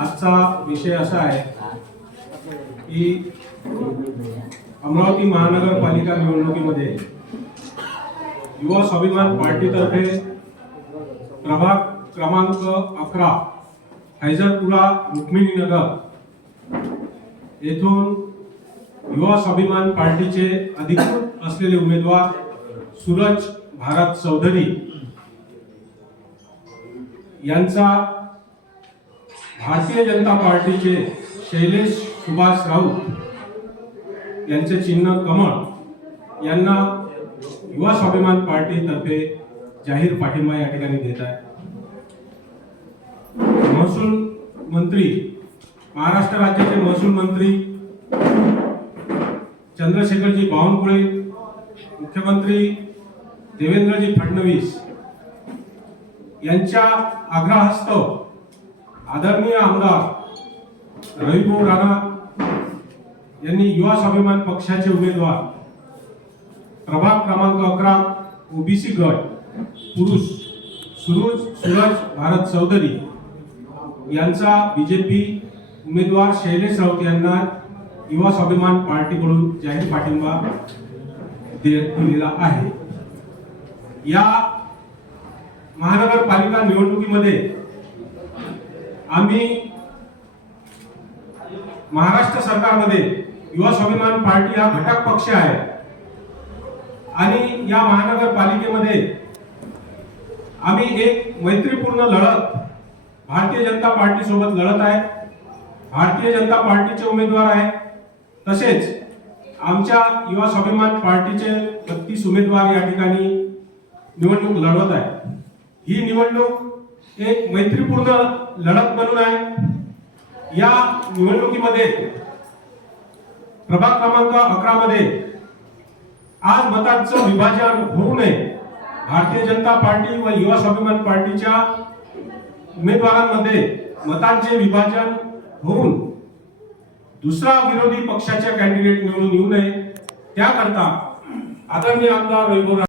आजचा विषय असा आहे की अमरावती महानगरपालिका निवडणुकीमध्ये युवा स्वाभिमान पार्टीतर्फे प्रभाग क्रमांक 11 हैजरपुरा रुक्मिणीनगर येथून युवा स्वाभिमान पार्टीचे अधिकृत असलेले उमेदवार सूरज भारत चौधरी यांचा भारतीय जनता पार्टीचे शैलेश सुभाष राऊत यांचे चिन्ह कमळ यांना युवा स्वाभिमान पार्टीतर्फे जाहीर पाठिंबा या ठिकाणी देत आहे। महसूल मंत्री महाराष्ट्र राज्याचे महसूल मंत्री चंद्रशेखरजी बावनकुळे, मुख्यमंत्री देवेंद्रजी फडणवीस यांच्या आग्रहास्तव आदरणीय आमदार रविभाऊ राणा यांनी युवा स्वाभिमान पक्षाचे उमेदवार प्रभाग क्रमांक 11 ओबीसी गट पुरुष सूरज भारत चौधरी यांचा बीजेपी उमेदवार शैलेश राऊत यांना युवा स्वाभिमान पार्टीकडून जाहीर पाठिंबा दिलेला आहे। या महानगरपालिका निवडणुकीमध्ये आम्ही महाराष्ट्र सरकारमध्ये युवा स्वाभिमान पार्टी हा घटक पक्ष आहे आणि या महानगरपालिकेमध्ये आम्ही एक मैत्रीपूर्ण लढत भारतीय जनता पार्टी सोबत लढत आहे। भारतीय जनता पार्टीचे उमेदवार आहे, तसेच आमच्या युवा स्वाभिमान पार्टीचे 32 उमेदवार या ठिकाणी निवडणूक लढवत आहे। ही निवडणूक एक मैत्रीपूर्ण लढत म्हणून आहे। या निवडणुकीमध्ये प्रभाग क्रमांक 11 मध्ये आज मतांचं विभाजन होऊ नये, भारतीय जनता पार्टी व युवा स्वाभिमान पार्टीच्या उमेदवारांमध्ये मतांचे विभाजन होऊन दुसरा विरोधी पक्षाच्या कॅन्डिडेट निवडून येऊ नये, त्याकरता आदरणीय आमदार रविभाऊ